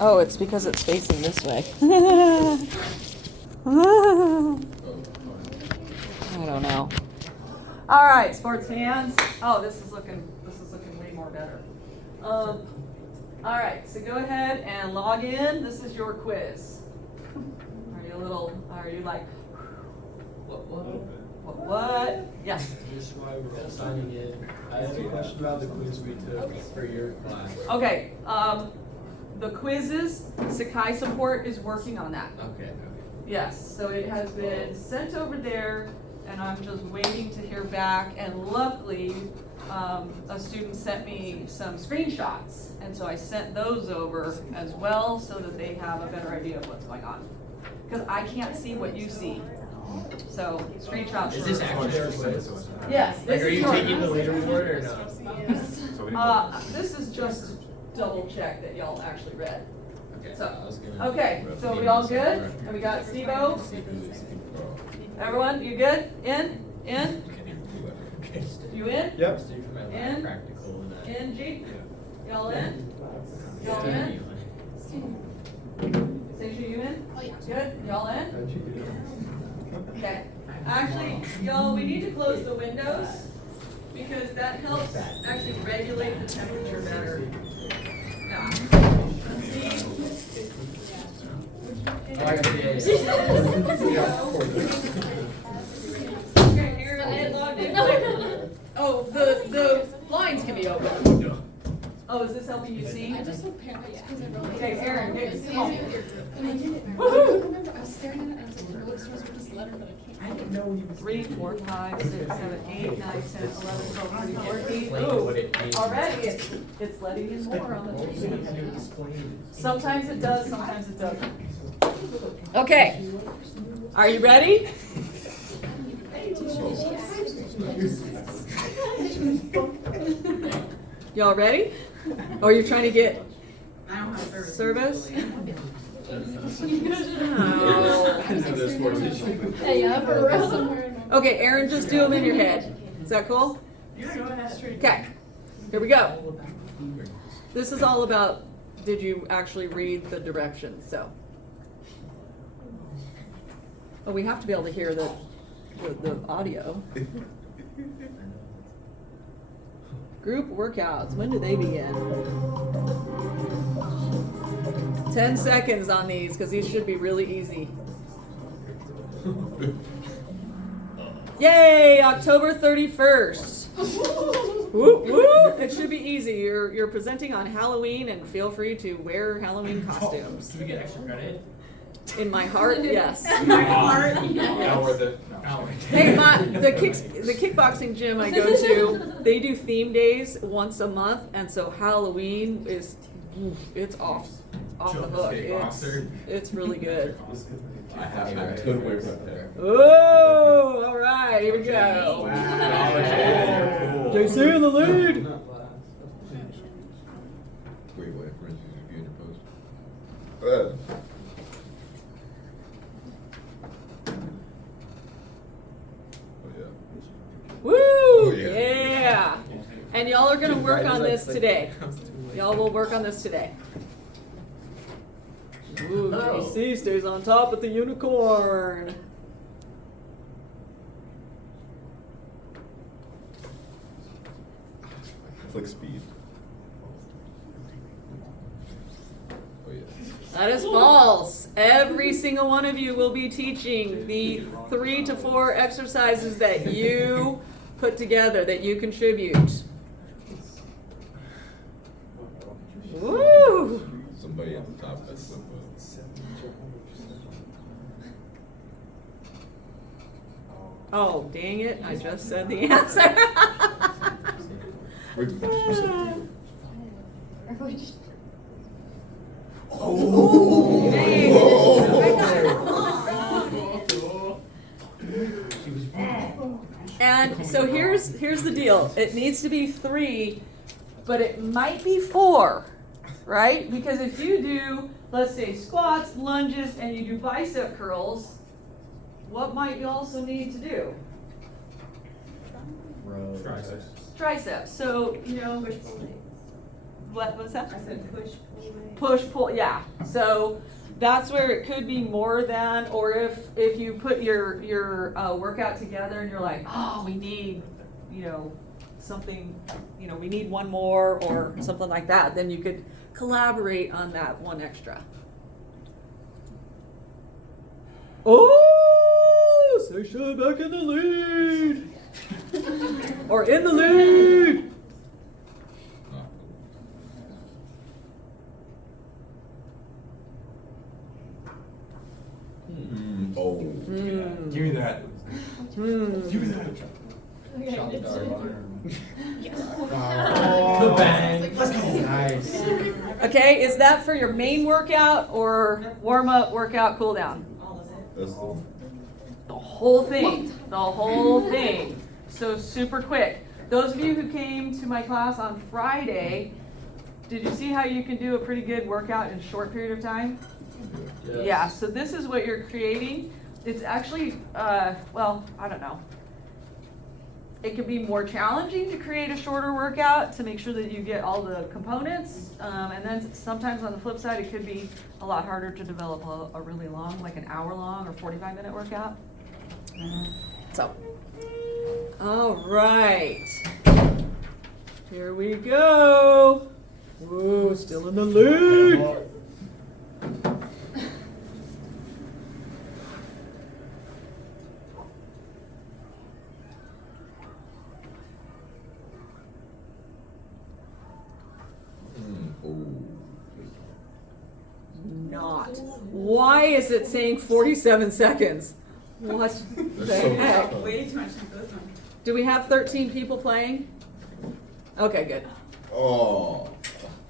Oh, it's because it's facing this way. I don't know. All right, sports fans. Oh, this is looking way more better. All right, so go ahead and log in. This is your quiz. Are you like, what? Yes. Just why we're all signing in. I have a question about the quiz we took for your class. Okay, the quizzes, Sakai Support is working on that. Okay. Yes, so it has been sent over there, and I'm just waiting to hear back, and luckily, a student sent me some screenshots, and so I sent those over as well, so that they have a better idea of what's going on. Because I can't see what you see, so screenshots. Is this actually our quiz? Yes, Like, this are is you yours. taking the leaderboard or no? This is just double check that y'all actually read. Okay. So, I was gonna. okay, so we all good? And we got Steve-O? Everyone, you good? In? You in? Yep. Stay for my In? lab practical and that. In, G? Y'all in? Y'all in? Stacia, you in? Oh, yeah. Good? Y'all in? Okay. Actually, y'all, we need to close the windows because that helps actually regulate the temperature better. Yeah. See? Oh, I got Okay, you're logged in. Oh, the blinds can be open. Oh, is this helping you see? I just so paranoid because I really. Okay, Aaron, come on. And I did it. I Woohoo! remember I was staring at it and I was like, no, it's supposed to be this letter, but I can't. 3, 4, 5, 6, 7, 8, 9, 10, 11, 12, 13, 14. Explain what it means. Already it's letting you more on the thing. Sometimes it does, sometimes it doesn't. Okay. Are you ready? Y'all ready? Or you're trying to get service? Hey, yeah, for real somewhere. Okay, Aaron, just do them in your head. Is that cool? Okay, here we go. This is all about, did you actually read the directions, so. Oh, we have to be able to hear the audio. Group workouts, when do they begin? 10 seconds on these, because these should be really easy. Yay, October 31st. Woo, woo. It should be easy. You're presenting on Halloween, and feel free to wear Halloween costumes. Do we get extra credit? In my heart, yes. Now we're the. Hey, the kickboxing gym I go to, they do theme days once a month, and so Halloween is, it's off the hook. It's really good. I have a good way right there. Oh, all right, here we go. Wow. JC in the lead. Great way for instance if you interpose. Woo! yeah. Yeah. And y'all are gonna work on this today. Y'all will work on this today. Ooh, JC stays on top with the unicorn. Click speed. Oh yeah. That is false. Every single one of you will be teaching the 3 to 4 exercises that you put together, that you contribute. Woo! Somebody at the top that's the Oh, dang it. I just said the answer. And so here's the deal. It needs to be 3, but it might be 4, right? Because if you do, let's say, squats, lunges, and you do bicep curls, what might you also need to do? Triceps. Triceps. So, What was that? I said push, pull, leg. Push, pull, yeah. So that's where it could be more than, or if you put your workout together and you're like, oh, we need, something, we need one more or something like that, then you could collaborate on that one extra. Oh, Seisha back in the lead. Or in the lead. Oh. Give me that. Give me that. Okay, Shot it's- star honor. Yes. The bang. Let's go. Nice. Okay, is that for your main workout or warm up, workout, cool down? All of it. That's the. The whole thing, the whole thing. So super quick. Those of you who came to my class on Friday, did you see how you can do a pretty good workout in a short period of time? Yes. Yeah, so this is what you're creating. It's actually, well, I don't know. It can be more challenging to create a shorter workout to make sure that you get all the components. And then sometimes on the flip side, it could be a lot harder to develop a really long, like an hour long or 45-minute workout. So, all right. Here we go. Whoa, still in the lead. Not. Why is it saying 47 seconds? What the That's so heck? tough. Way too much time goes on. Do we have 13 people playing? Okay, good. Oh.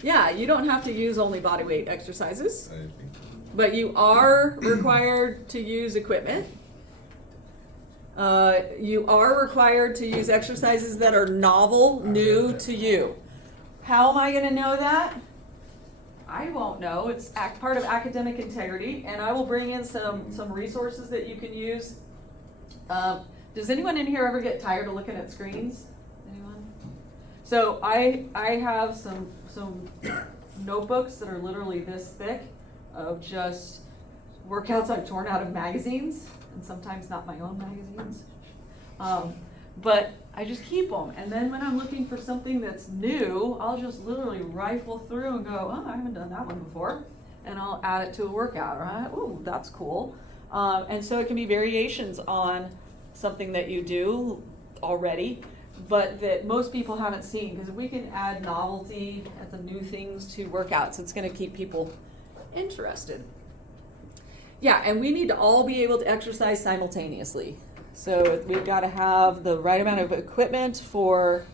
Yeah, you don't have to use only body weight exercises, I think. but you are required to use equipment. You are required to use exercises that are novel, new to you. How am I going to know that? I won't know. It's part of academic integrity, and I will bring in some resources that you can use. Does anyone in here ever get tired of looking at screens? Anyone? So I have some notebooks that are literally this thick of just workouts I've torn out of magazines, and sometimes not my own magazines. But I just keep them, and then when I'm looking for something that's new, I'll just literally rifle through and go, oh, I haven't done that one before, and I'll add it to a workout, right? Ooh, that's cool. And so it can be variations on something that you do already, but that most people haven't seen, because if we can add novelty and some new things to workouts, it's going to keep people interested. Yeah, and we need to all be able to exercise simultaneously. So we've got to have the right amount of equipment for,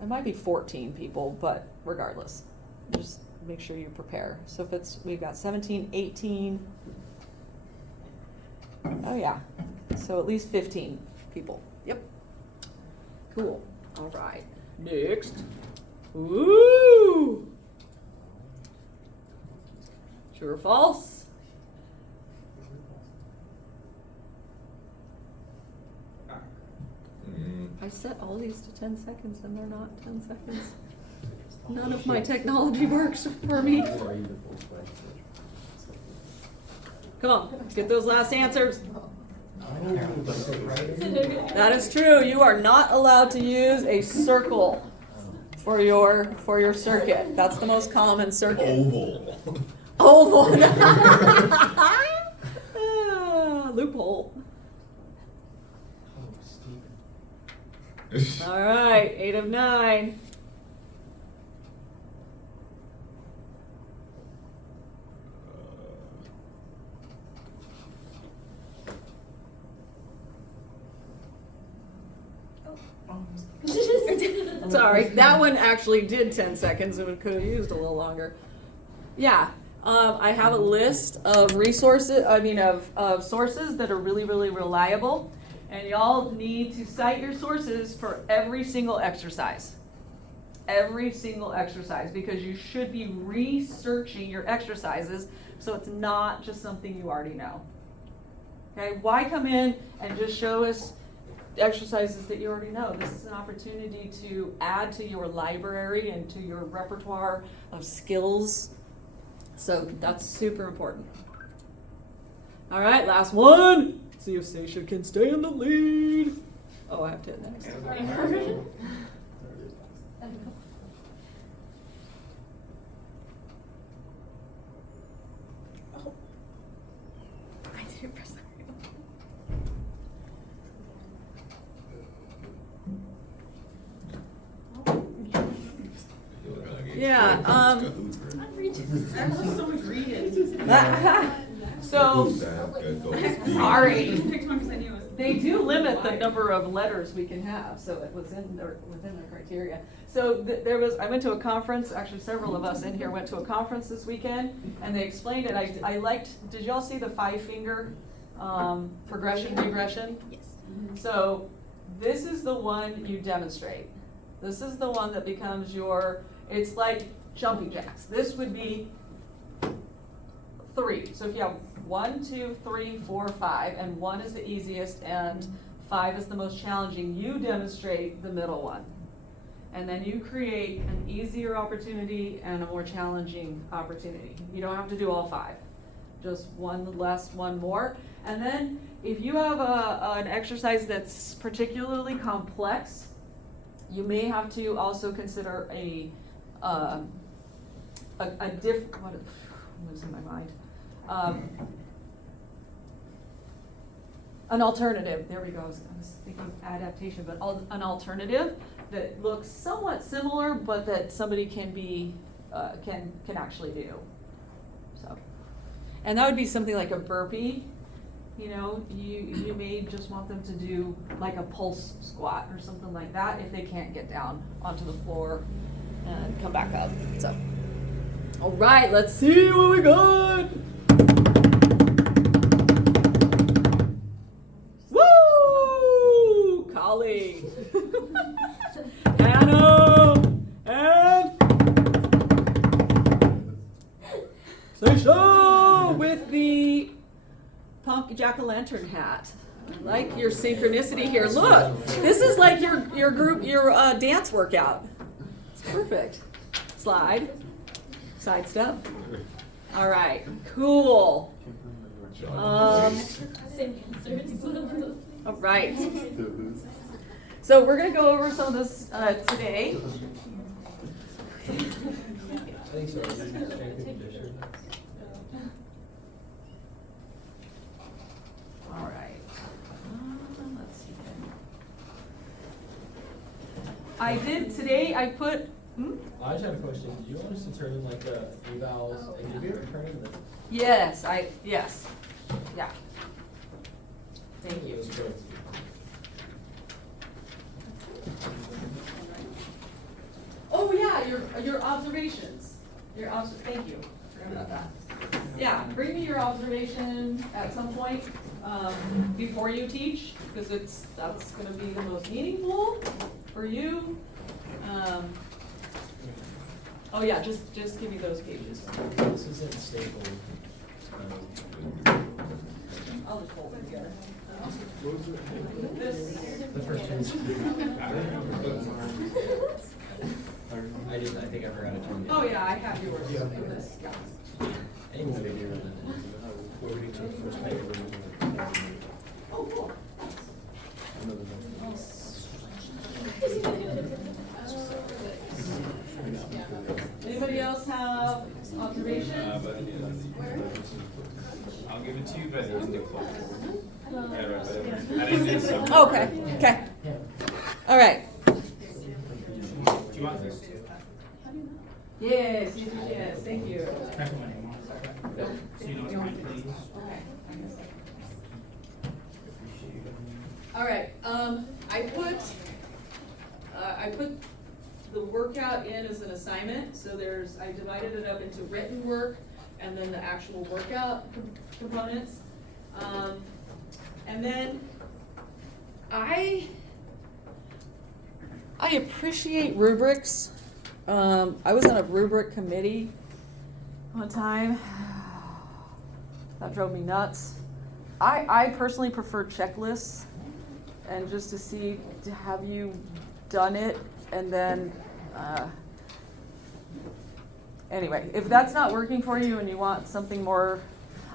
it might be 14 people, but regardless, just make sure you prepare. So if we've got 17, 18, oh yeah, so at least 15 people. Yep. Cool. All right. Next. Ooh. True or false? I set all these to 10 seconds and they're not 10 seconds. None of my technology works for me. Come on, get those last answers. That is true. You are not allowed to use a circle for your circuit. That's the most common circuit. Oval. Oval. Ah, loophole. All right, 8 of 9. Sorry, that one actually did 10 seconds and we could have used a little longer. Yeah, I have a list of resources, of sources that are really, really reliable. And y'all need to cite your sources for every single exercise. Every single exercise, because you should be researching your exercises so it's not just something you already know. Okay, why come in and just show us exercises that you already know. This is an opportunity to add to your library and to your repertoire of skills. So that's super important. All right, last one. See if Stacia can stay in the lead. Oh, I have to hit next. I didn't press that. Yeah, I'm reaching. Actually, someone's reading. So, sorry. I picked one because I knew it was. They do limit the number of letters we can have, so it was within their criteria. So there was, I went to a conference, actually several of us in here went to a conference this weekend, and they explained it. I liked, did y'all see the 5-finger progression, regression? Yes. So this is the one you demonstrate. This is the one that becomes your, it's like jumping jacks. This would be 3. So if you have 1, 2, 3, 4, 5, and 1 is the easiest and 5 is the most challenging, you demonstrate the middle one. And then you create an easier opportunity and a more challenging opportunity. You don't have to do all 5. Just 1 less, 1 more. And then if you have an exercise that's particularly complex, you may have to also consider a different, what, I'm losing my mind. An alternative, there we go, I was thinking adaptation, but an alternative that looks somewhat similar, but that somebody can be, can actually do, so. And that would be something like a burpee, you know, you may just want them to do like a pulse squat or something like that if they can't get down onto the floor and come back up, so. All right, let's see what we got. Woo! Collie. Hannah. And Stacia with the punk jack-o'-lantern hat. I like your synchronicity here. Look, this is like your group, your dance workout. It's perfect. Slide. Side step. All right, cool. Same answers. All right. So we're gonna go over some of this today. I think so. All right. Let's see. I did today. I put. I just have a question. Do you want us to turn in like the evals? And did we ever turn in the? Yes. Yes. Yeah. Thank you. Oh yeah, your observations. Thank you. Forgot about that. Yeah, bring me your observation at some point before you teach, because that's going to be the most meaningful for you. Oh yeah, just give me those pages. This isn't stapled. I'll just hold it together. The first page. I think I forgot to turn it. Oh yeah, I have yours. Yeah. This, yeah. Anyone would be around that. What would you take first page? Oh, cool. Anybody else have observations? I'll give it to you by the end of class. I didn't do some. Okay. All right. Do you want this? Yes, thank you. So you know it's mine, please. Okay. All right, I put the workout in as an assignment, so I divided it up into written work and then the actual workout components. And then I appreciate rubrics. I was on a rubric committee one time. That drove me nuts. I personally prefer checklists and just to see, have you done it? And then, anyway, if that's not working for you and you want something more,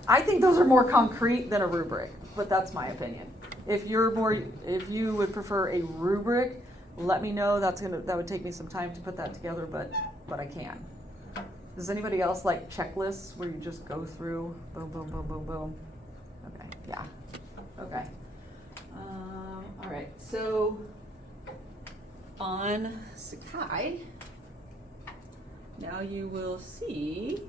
I think those are more concrete than a rubric, but that's my opinion. If you would prefer a rubric, let me know. That would take me some time to put that together, but I can. Does anybody else like checklists where you just go through, boom, boom, boom, boom, boom? Okay, yeah, okay. All right, so on Sakai, now you will see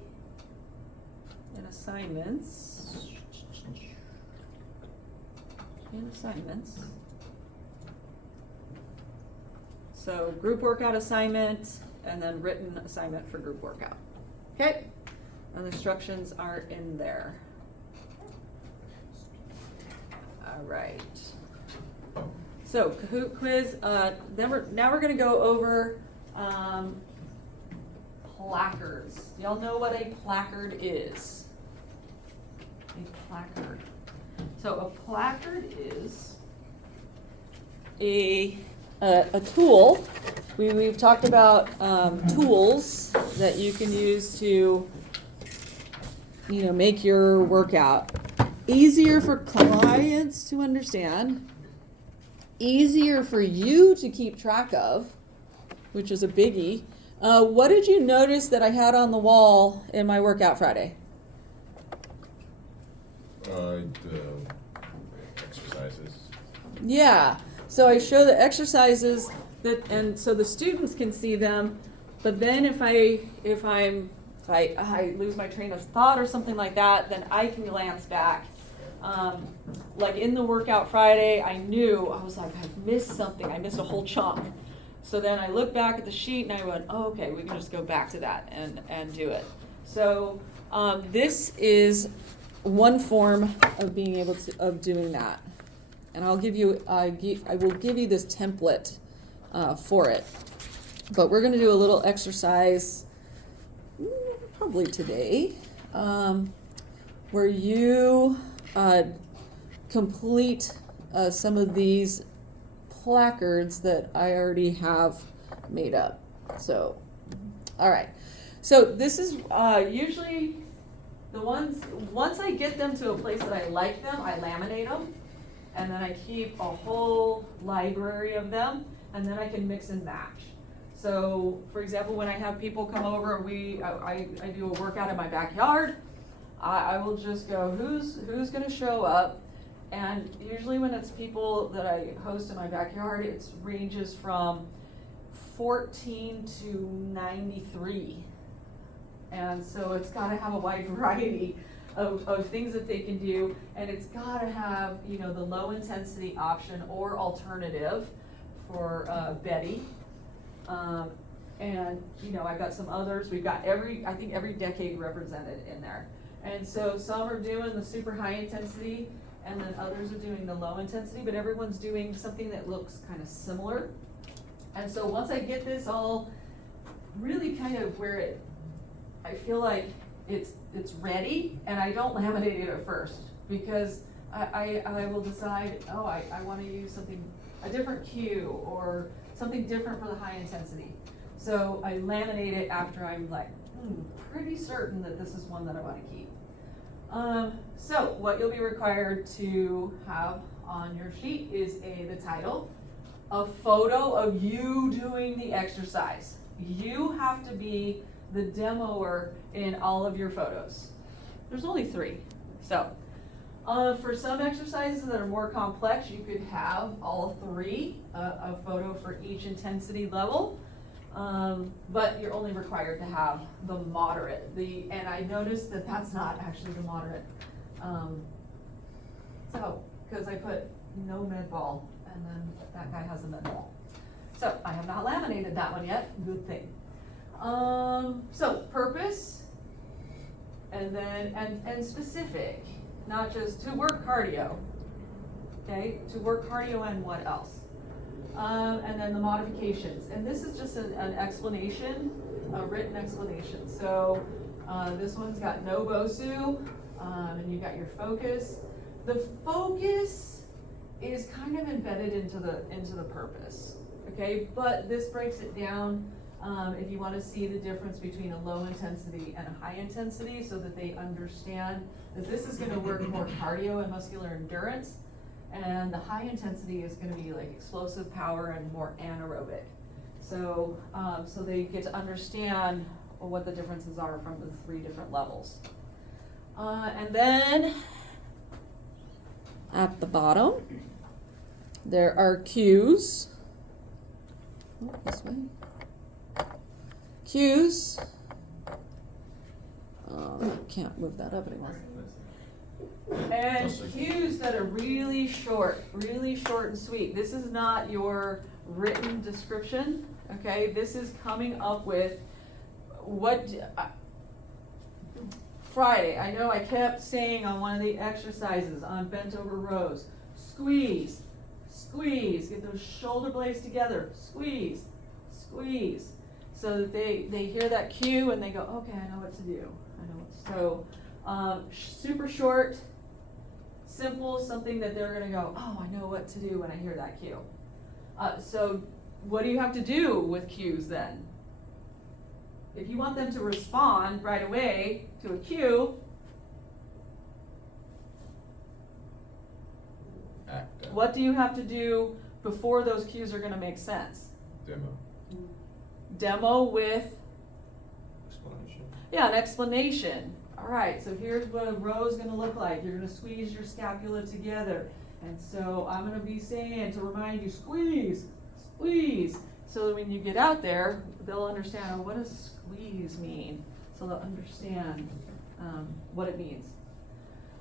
in assignments, so group workout assignment and then written assignment for group workout. Okay, and the instructions are in there. All right. So Kahoot quiz. Now we're going to go over placards. Y'all know what a placard is? A placard. So a placard is a tool. We've talked about tools that you can use to, make your workout easier for clients to understand, easier for you to keep track of, which is a biggie. What did you notice that I had on the wall in my workout Friday? The exercises. Yeah, so I show the exercises and so the students can see them, but then if I lose my train of thought or something like that, then I can glance back. Like in the workout Friday, I was like, I've missed something. I missed a whole chunk. So then I looked back at the sheet and I went, oh, okay, we can just go back to that and do it. So this is one form of being able of doing that. And I will give you this template for it. But we're going to do a little exercise probably today where you complete some of these placards that I already have made up. So, all right. So this is usually the ones, once I get them to a place that I like them, I laminate them. And then I keep a whole library of them, and then I can mix and match. So, for example, when I have people come over, I do a workout in my backyard. I will just go, who's going to show up? And usually when it's people that I host in my backyard, it ranges from 14 to 93. And so it's got to have a wide variety of things that they can do, and it's got to have, the low intensity option or alternative for Betty. And I've got some others. We've got I think every decade represented in there. And so some are doing the super high intensity, and then others are doing the low intensity, but everyone's doing something that looks kind of similar. And so once I get this all really kind of where I feel like it's ready, and I don't laminate it at first, because I will decide, I want to use a different cue or something different for the high intensity. So I laminate it after I'm like, pretty certain that this is one that I want to keep. So what you'll be required to have on your sheet is the title, a photo of you doing the exercise. You have to be the demoer in all of your photos. There's only 3. So for some exercises that are more complex, you could have all 3, a photo for each intensity level. But you're only required to have the moderate. And I noticed that that's not actually the moderate. Because I put no med ball, and then that guy has a med ball. So I have not laminated that one yet. Good thing. So purpose, and then and specific, not just to work cardio. Okay, to work cardio and what else? And then the modifications. And this is just an explanation, a written explanation. So this one's got no BOSU, and you got your focus. The focus is kind of embedded into the purpose, okay? But this breaks it down, if you wanna see the difference between a low intensity and a high intensity, so that they understand that this is gonna work more cardio and muscular endurance, and the high intensity is gonna be like explosive power and more anaerobic. So, so they get to understand what the differences are from the 3 different levels. And then at the bottom, there are cues. Oh, this way. Cues. I can't move that up anymore. And cues that are really short and sweet. This is not your written description, okay? This is coming up with Friday, I know I kept saying on one of the exercises on bent over rows, squeeze, squeeze, get those shoulder blades together, squeeze, squeeze. So that they hear that cue and they go, okay, I know what to do. So, super short, simple, something that they're gonna go, oh, I know what to do when I hear that cue. So what do you have to do with cues then? If you want them to respond right away to a cue, Act out. what do you have to do before those cues are gonna make sense? Demo. Demo with, Explanation. yeah, an explanation. All right, so here's what a row is gonna look like. You're gonna squeeze your scapula together. And so I'm gonna be saying to remind you, squeeze, squeeze. So that when you get out there, they'll understand, oh, what does squeeze mean? So they'll understand what it means.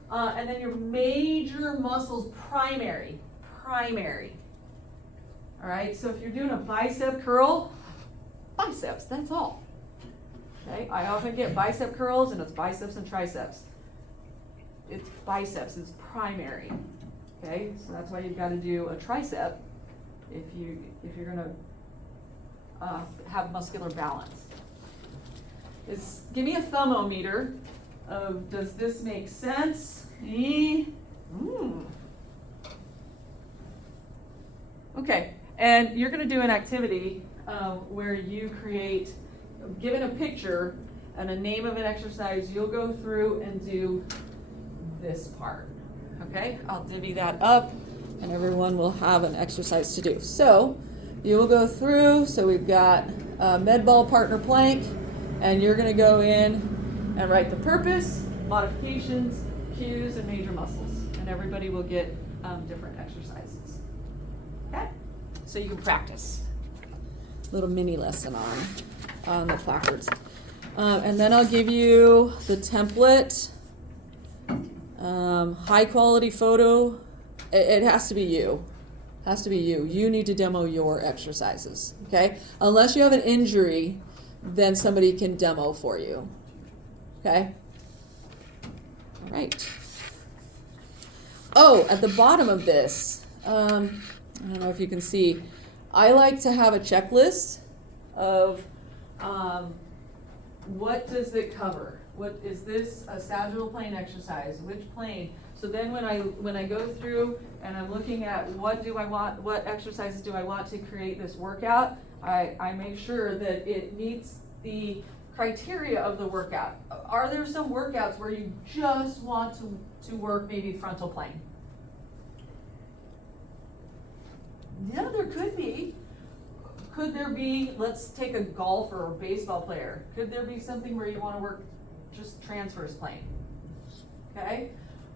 And then your major muscles, primary. All right, so if you're doing a bicep curl, biceps, that's all. Okay, I often get bicep curls and it's biceps and triceps. It's biceps, it's primary. Okay, so that's why you've got to do a tricep if you're gonna have muscular balance. Give me a thermometer of, does this make sense? Okay, and you're gonna do an activity where you create, given a picture and a name of an exercise, you'll go through and do this part. Okay, I'll divvy that up and everyone will have an exercise to do. So you will go through, so we've got med ball partner plank, and you're gonna go in and write the purpose, modifications, cues, and major muscles. And everybody will get different exercises. Okay, so you can practice. Little mini lesson on the placards. And then I'll give you the template. High quality photo. It has to be you. Has to be you. You need to demo your exercises. Okay? Unless you have an injury, then somebody can demo for you. Okay? All right. Oh, at the bottom of this, I don't know if you can see, I like to have a checklist of what does it cover? What is this, a sagittal plane exercise? Which plane? So then when I go through and I'm looking at what exercises do I want to create this workout, I make sure that it meets the criteria of the workout. Are there some workouts where you just want to work maybe frontal plane? Yeah, there could be. Could there be, let's take a golfer or baseball player. Could there be something where you want to work just transverse plane? Okay?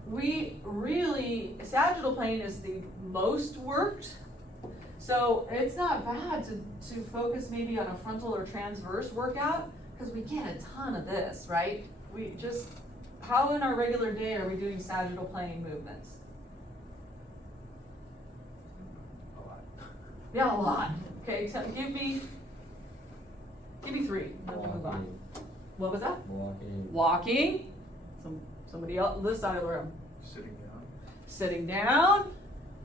We really, sagittal plane is the most worked. So it's not bad to focus maybe on a frontal or transverse workout, because we get a ton of this, right? We just, how in our regular day are we doing sagittal plane movements? A lot. Yeah, a lot. Okay, give me 3, and then we'll move on. What was that? Walking. Walking. Somebody else, this side of the room. Sitting down. Sitting down.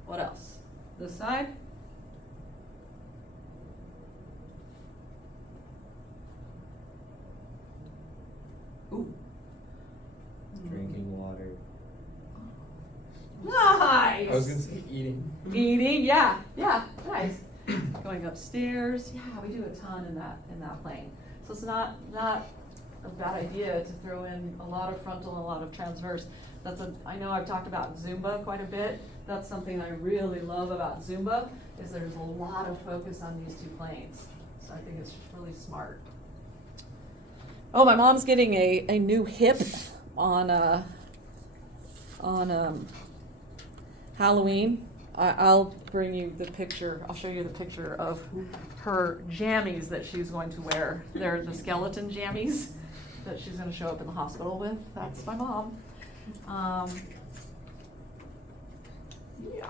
What else? This side. Ooh. Drinking water. Nice. was gonna say eating. Eating, yeah, nice. Going upstairs, yeah, we do a ton in that plane. So it's not a bad idea to throw in a lot of frontal and a lot of transverse. I know I've talked about Zumba quite a bit. That's something I really love about Zumba, is there's a lot of focus on these two planes. So I think it's really smart. Oh, my mom's getting a new hip on Halloween. I'll bring you the picture. I'll show you the picture of her jammies that she's going to wear. They're the skeleton jammies that she's going to show up in the hospital with. That's my mom. Yeah.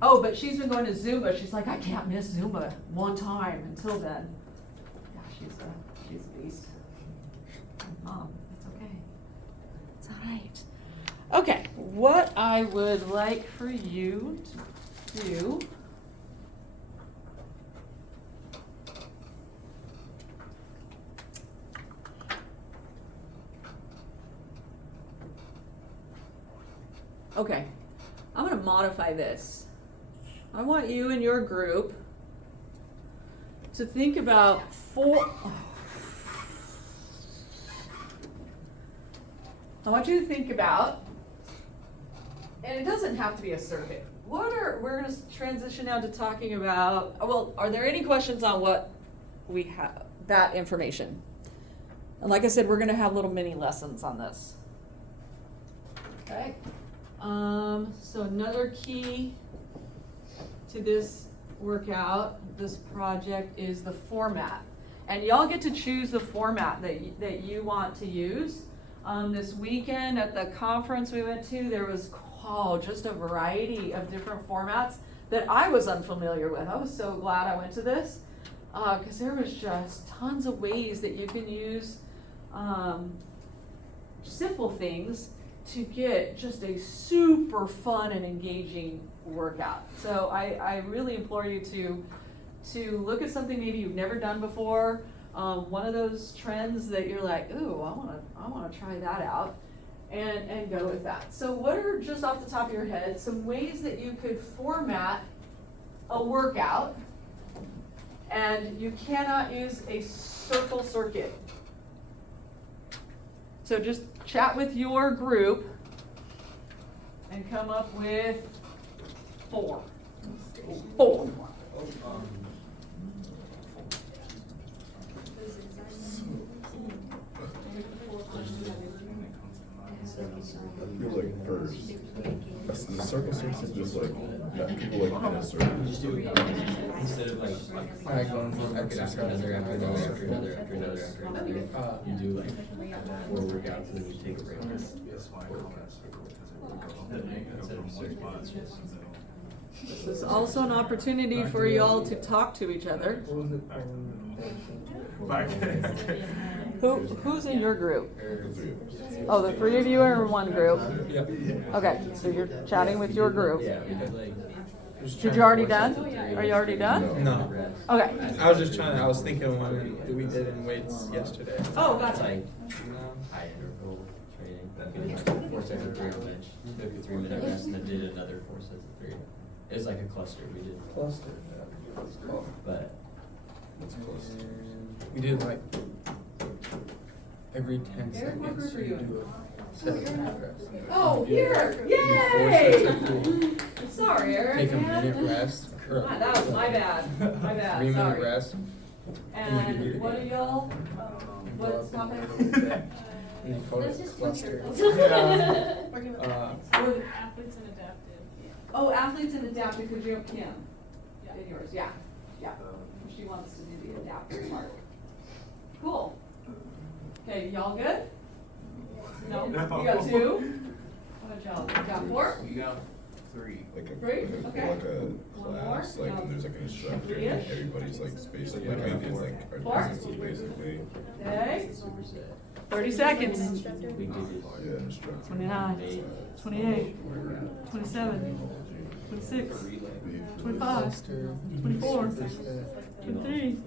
Oh, but she's been going to Zumba. She's like, I can't miss Zumba one time until then. Yeah, she's a beast. Mom, it's okay. It's all right. Okay, what I would like for you to do okay, I'm going to modify this. I want you and your group to think about I want you to think about, and it doesn't have to be a survey. We're going to transition now to talking about, well, are there any questions on what we have, that information? And like I said, we're going to have little mini lessons on this. Okay. So another key to this workout, this project, is the format. And y'all get to choose the format that you want to use. This weekend at the conference we went to, there was just a variety of different formats that I was unfamiliar with. I was so glad I went to this because there was just tons of ways that you can use simple things to get just a super fun and engaging workout. So I really implore you to look at something maybe you've never done before. One of those trends that you're like, ooh, I wanna try that out, and go with that. So what are, just off the top of your head, some ways that you could format a workout, and you cannot use a circle circuit? So just chat with your group and come up with 4. I feel like first, the circle search is just like, people like in a circle. Just do it instead of like going from exercise after another after another after another after another. You do like 4 workouts and then you take a break. Instead of 6 spots. This is also an opportunity for you all to talk to each other. Who's in your group? Oh, the 3 of you are in one group. Yep. Okay, so you're chatting with your group. Yeah, we had like. Did you already done? Are you already done? No. Okay. I was just trying. I was thinking when we did in weights yesterday. Oh, gotcha. High interval training. We did like 4 sets of 3 on bench, took a 3-minute rest, and then did another 4 sets of 3. It was like a cluster we did. Cluster. But What's close? We did like every 10 Eric, what seconds. group are you You in? do a set of reps. Oh, here! You do 4 sets Yay! of 3. Sorry, Eric. Take a minute rest. Or Ah, that was my bad. My bad. 3-minute Sorry. rest. And what are y'all? What's topic? And they call Let's it just cluster. Working with Athletes and adaptive. Oh, athletes and adaptive, because you have Kim in yours, yeah. She wants to do the adaptive part. Cool. Okay, y'all good? No? You got 2? What y'all, you got 4? We got 3. Like a, Three? like a, Okay. like a One class, more? like when there's like an instructor, Three-ish? and everybody's like spaced, like maintains like our Four? distances basically. Okay, superset. 30 seconds. We did it. Yeah, instructor. 29, 28, 27, 26, 25, Cluster. 24, Superset. 23,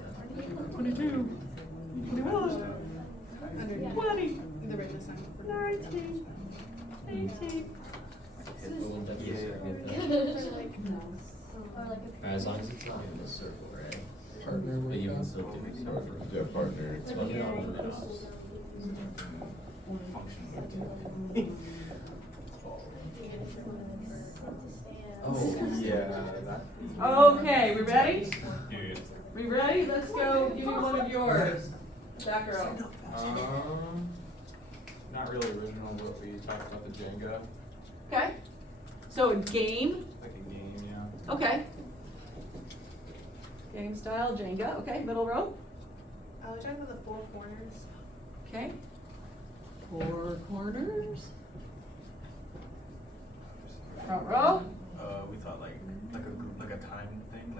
22, 21, 20, the rate of sound. 19, 18, hip a little bit. Yeah. As long as it's not in this circle, right? Partner But you can workout? still do it. Yeah, partner. It's one down and then off. Oh, yeah, that. Okay, we ready? We ready? Let's go, give me one of yours. Back row. Not really original, but we talked about the Jenga, Okay. So a game, like a game, yeah. okay. Game style, Jenga, okay, middle row, I was talking about the 4 corners. okay. 4 corners. Front row, We thought like a time thing,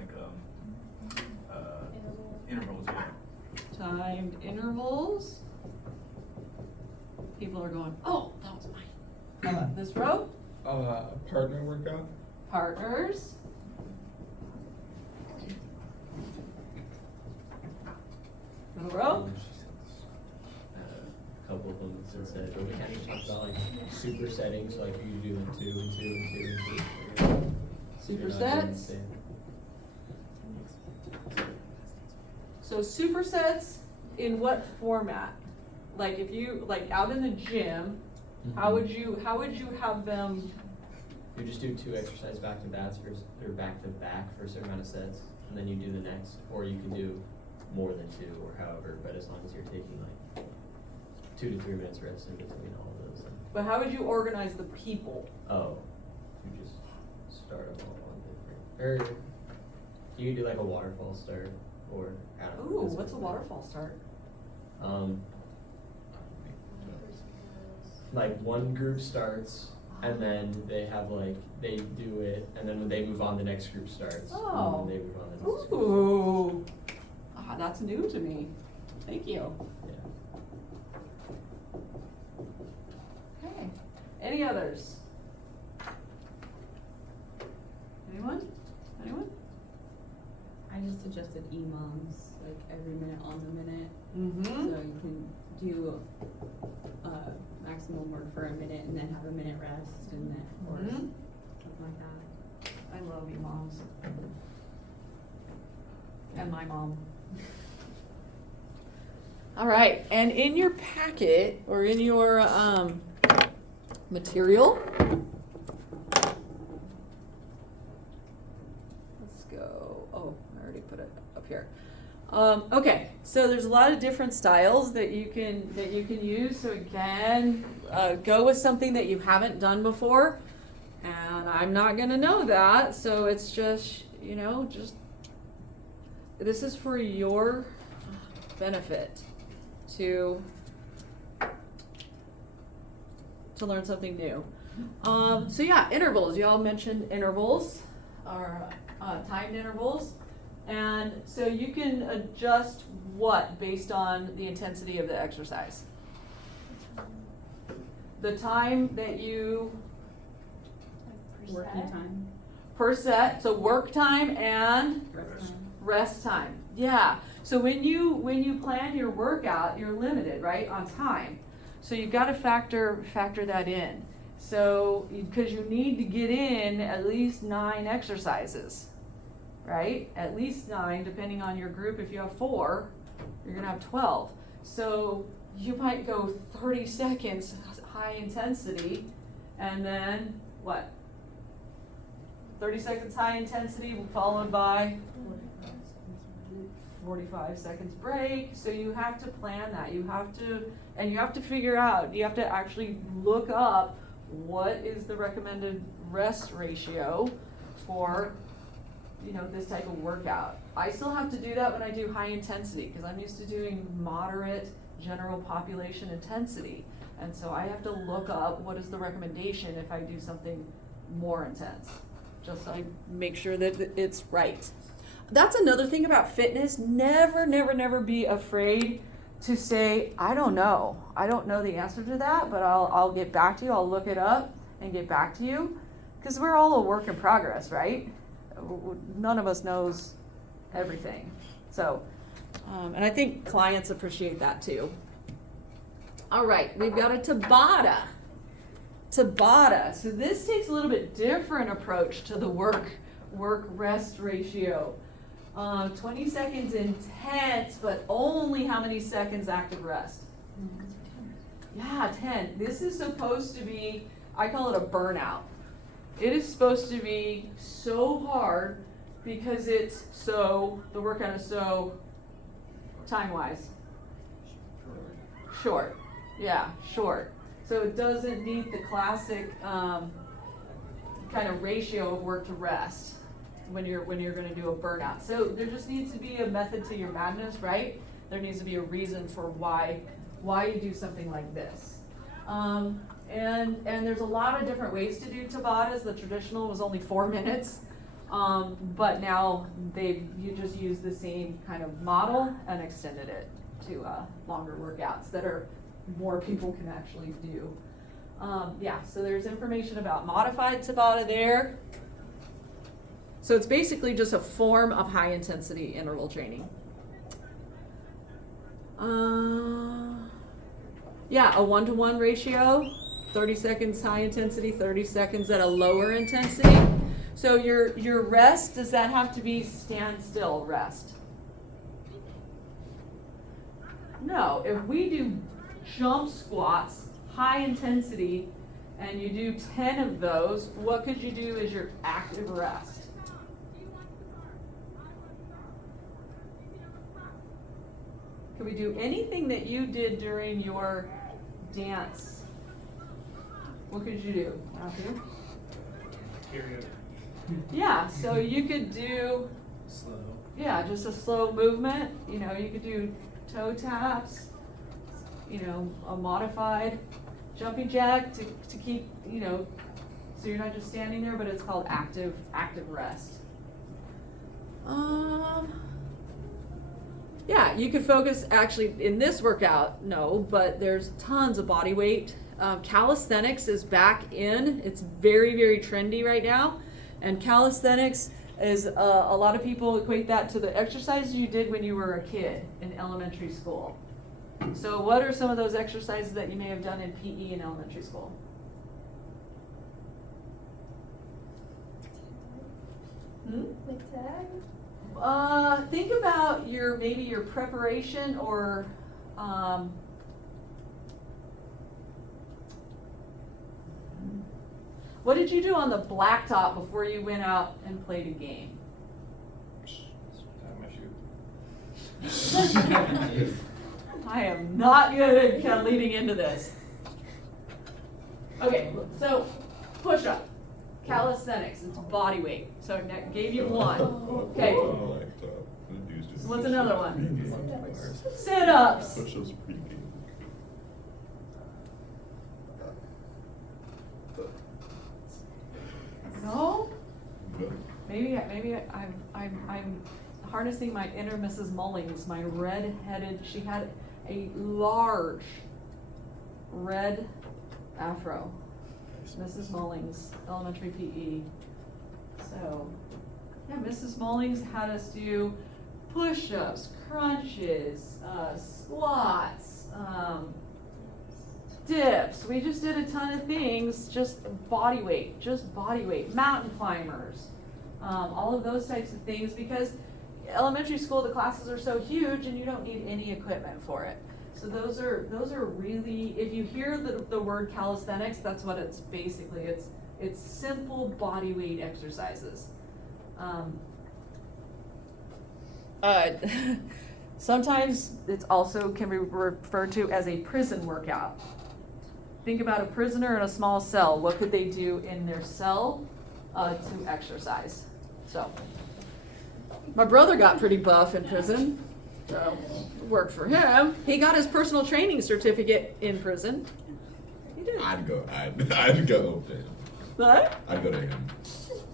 intervals, yeah. timed intervals. People are going, oh, that was mine. This row, Partner workout? partners. Middle row, A couple of them since said, but we kind of talked about like super settings, so like you do them 2 and 2 and 2 and 2. supersets. So supersets in what format? Like if you, like out in the gym, how would you have them? You just do 2 exercise back to backs or back to back for a certain amount of sets, and then you do the next, or you can do more than 2 or however, but as long as you're taking like 2 to 3 minutes rest in between all of those. But how would you organize the people? Oh, you just start them all on different, or you can do like a waterfall start, or I don't know. Ooh, this what's a one. waterfall start? Like one group starts, and then they have like, they do it, and then when they move on, the next group starts. Oh. And then they move on, the next group Ooh, that's new to me. Thank you. starts. Yeah. Okay, any others? Anyone? Anyone? I just suggested EMOMs, like every minute on the minute. Mm-hmm. So you can do maximum work for a minute and then have a minute rest and then, or Mhm. something like that. I love you moms. And my mom. All right, and in your packet or in your material, let's go, oh, I already put it up here. Okay, so there's a lot of different styles that you can use. So again, go with something that you haven't done before, and I'm not gonna know that. So it's just, you know, just this is for your benefit to learn something new. So yeah, intervals. You all mentioned intervals, or timed intervals. And so you can adjust what based on the intensity of the exercise? The time that you, Working time, per set, so work time and rest time. rest time. Yeah. So when you plan your workout, you're limited, right, on time. So you've got to factor that in. So because you need to get in at least 9 exercises. Right? At least 9, depending on your group. If you have 4, you're gonna have 12. So you might go 30 seconds high intensity, and then what? 30 seconds high intensity followed by 45 seconds break. So you have to plan that. You have to figure out, you have to actually look up what is the recommended rest ratio for, you know, this type of workout. I still have to do that when I do high intensity because I'm used to doing moderate general population intensity. And so I have to look up what is the recommendation if I do something more intense, just so I make sure that it's right. That's another thing about fitness. Never be afraid to say, I don't know. I don't know the answer to that, but I'll get back to you. I'll look it up and get back to you because we're all a work in progress, right? None of us knows everything. So, and I think clients appreciate that too. All right, we've got a Tabata. Tabata. So this takes a little bit different approach to the work-rest ratio. 20 seconds intense, but only how many seconds active rest? Yeah, 10. This is supposed to be, I call it a burnout. It is supposed to be so hard because it's so, the workout is so time-wise. Short. Yeah, short. So it doesn't meet the classic kind of ratio of work to rest when you're going to do a burnout. So there just needs to be a method to your madness, right? There needs to be a reason for why you do something like this. And there's a lot of different ways to do Tabatas. The traditional was only 4 minutes, but now you just use the same kind of model and extended it to longer workouts that are more people can actually do. Yeah, so there's information about modified Tabata there. So it's basically just a form of high intensity interval training. Yeah, a 1-to-1 ratio, 30 seconds high intensity, 30 seconds at a lower intensity. So your rest, does that have to be standstill rest? No, if we do jump squats, high intensity, and you do 10 of those, what could you do as your active rest? Could we do anything that you did during your dance? What could you do, Matthew? Yeah, so you could do Slow. Yeah, just a slow movement. You know, you could do toe taps, you know, a modified jumping jack to keep, you know, so you're not just standing there, but it's called active rest. Yeah, you could focus actually in this workout, no, but there's tons of body weight. Calisthenics is back in. It's very, very trendy right now. And calisthenics is, a lot of people equate that to the exercises you did when you were a kid in elementary school. So what are some of those exercises that you may have done in PE in elementary school? Like tag? Think about maybe your preparation or what did you do on the blacktop before you went out and played a game? Tie my shoe. I am not good at kind of leading into this. Okay, so push up. Calisthenics, it's body weight. So I gave you one. Okay. What's another one? Sit-ups. Push-ups pretty good. No? No. Maybe I'm harnessing my inner Mrs. Mullings, my red-headed. She had a large red afro. Mrs. Mullings, elementary PE. So, yeah, Mrs. Mullings had us do push-ups, crunches, squats, dips. We just did a ton of things, just body weight, mountain climbers, all of those types of things, because elementary school, the classes are so huge and you don't need any equipment for it. So those are really, if you hear the word calisthenics, that's what it's basically. It's simple body weight exercises. Sometimes it's also can be referred to as a prison workout. Think about a prisoner in a small cell. What could they do in their cell to exercise? So, my brother got pretty buff in prison. So, worked for him. He got his personal training certificate in prison. He did. I'd go. What? I'd go to him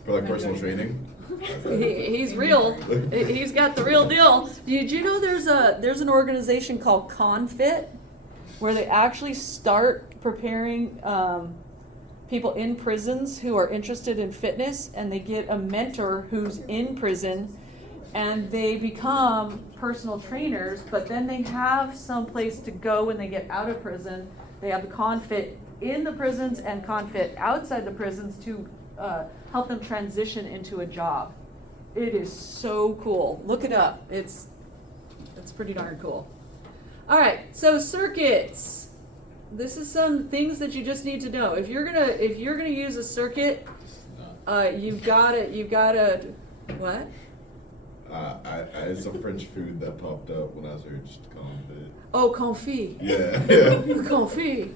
for like personal training. He's real. He's got the real deal. Did you know there's an organization called ConFit where they actually start preparing people in prisons who are interested in fitness, and they get a mentor who's in prison, and they become personal trainers, but then they have some place to go when they get out of prison. They have the ConFit in the prisons and ConFit outside the prisons to help them transition into a job. It is so cool. Look it up. It's pretty darn cool. All right, so circuits. This is some things that you just need to know. If you're gonna use a circuit, you've gotta what? It's a French food that popped up when I searched ConFit. Oh, Confit. Yeah. Confit.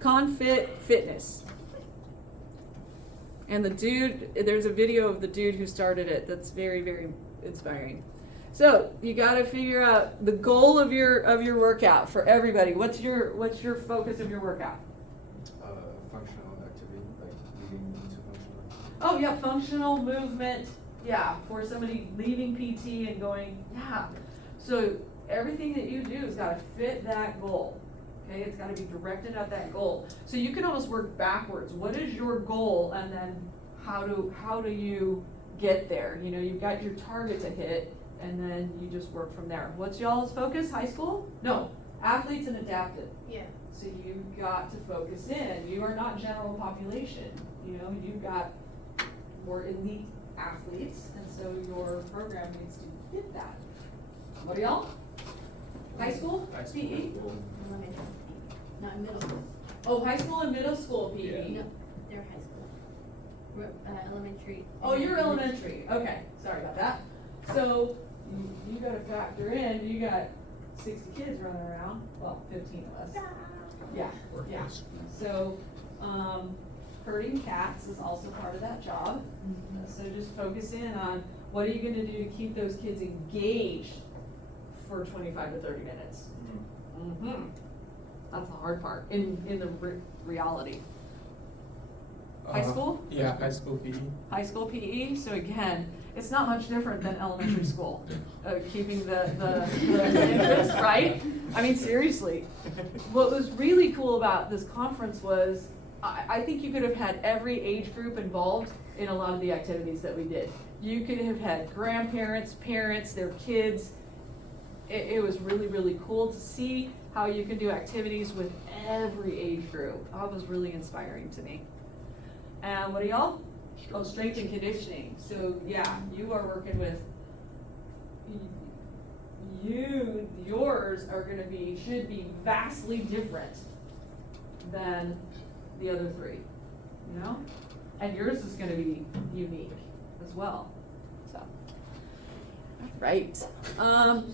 ConFit Fitness. And the dude, there's a video of the dude who started it that's very, very inspiring. So you got to figure out the goal of your workout for everybody. What's your focus of your workout? Functional activity, like leading into functional. Oh yeah, functional movement. Yeah, for somebody leaving PT and going, yeah. So everything that you do has got to fit that goal. Okay, it's got to be directed at that goal. So you can almost work backwards. What is your goal, and then how do you get there? You know, you've got your target to hit, and then you just work from there. What's y'all's focus? High school? No, athletes and adaptive. Yeah. So you've got to focus in. You are not general population. You know, you've got more elite athletes, and so your program needs to fit that. What are y'all? High school? High school. PE? Elementary. Not middle school. Oh, high school and middle school PE. Yeah. No, they're high school. We're, elementary. Oh, you're elementary. Okay, sorry about that. So you got to factor in. You got 60 kids running around. Well, 15 of us. Yeah, yeah. So herding cats is also part of that job. So just focus in on what are you going to do to keep those kids engaged for 25 to 30 minutes. Mm-hmm. That's the hard part in the reality. High school? Yeah, high school PE. High school PE. So again, it's not much different than elementary school. Keeping the interest, right? I mean, seriously. What was really cool about this conference was I think you could have had every age group involved in a lot of the activities that we did. You could have had grandparents, parents, their kids. It was really, really cool to see how you can do activities with every age group. That was really inspiring to me. And what are y'all? Oh, strength and conditioning. So yeah, you are working with, yours are gonna should be vastly different than the other three, you know? And yours is gonna be unique as well, so. Right.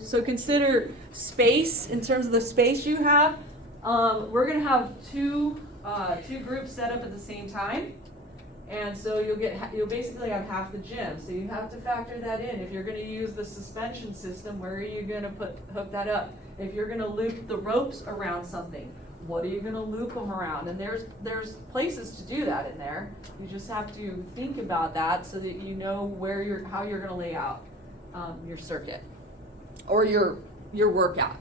So consider space in terms of the space you have. We're gonna have two groups set up at the same time. And so you'll basically have half the gym. So you have to factor that in. If you're gonna use the suspension system, where are you gonna hook that up? If you're gonna loop the ropes around something, what are you gonna loop them around? And there's places to do that in there. You just have to think about that so that you know how you're gonna lay out your circuit or your workout.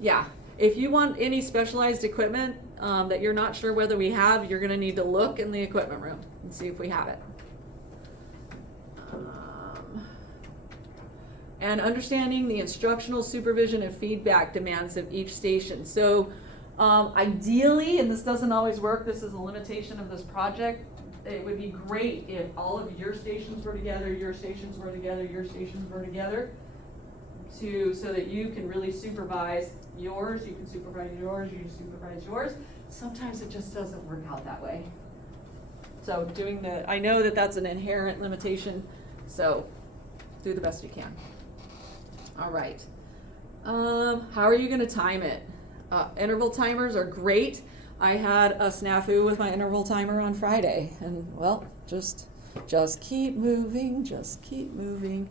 Yeah, if you want any specialized equipment that you're not sure whether we have, you're gonna need to look in the equipment room and see if we have it. And understanding the instructional supervision and feedback demands of each station. So ideally, and this doesn't always work, this is a limitation of this project, it would be great if all of your stations were together, your stations were together, your stations were together, so that you can really supervise yours, you can supervise yours, you can supervise yours. Sometimes it just doesn't work out that way. So I know that that's an inherent limitation, so do the best you can. All right. How are you gonna time it? Interval timers are great. I had a snafu with my interval timer on Friday, and well, just keep moving, just keep moving.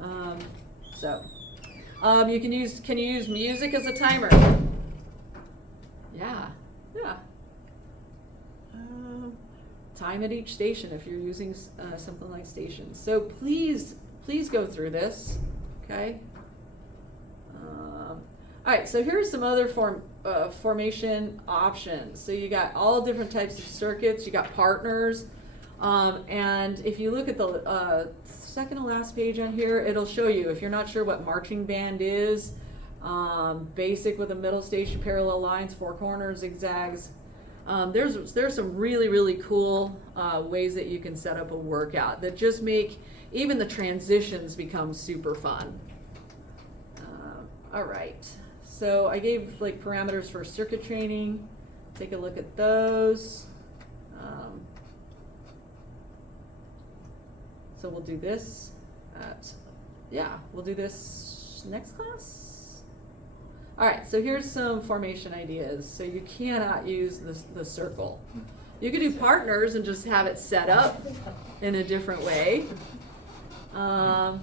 Can you use music as a timer? Yeah. Time at each station if you're using something like stations. So please go through this, okay? All right, so here's some other formation options. So you got all different types of circuits, you got partners, and if you look at the second to last page on here, it'll show you, if you're not sure what marching band is, Basic with a middle station, parallel lines, four corners, zigzags. There's some really cool ways that you can set up a workout that just make even the transitions become super fun. All right, so I gave like parameters for circuit training. Take a look at those. So we'll do this we'll do this next class. All right, so here's some formation ideas. So you cannot use the circle. You could do partners and just have it set up in a different way. I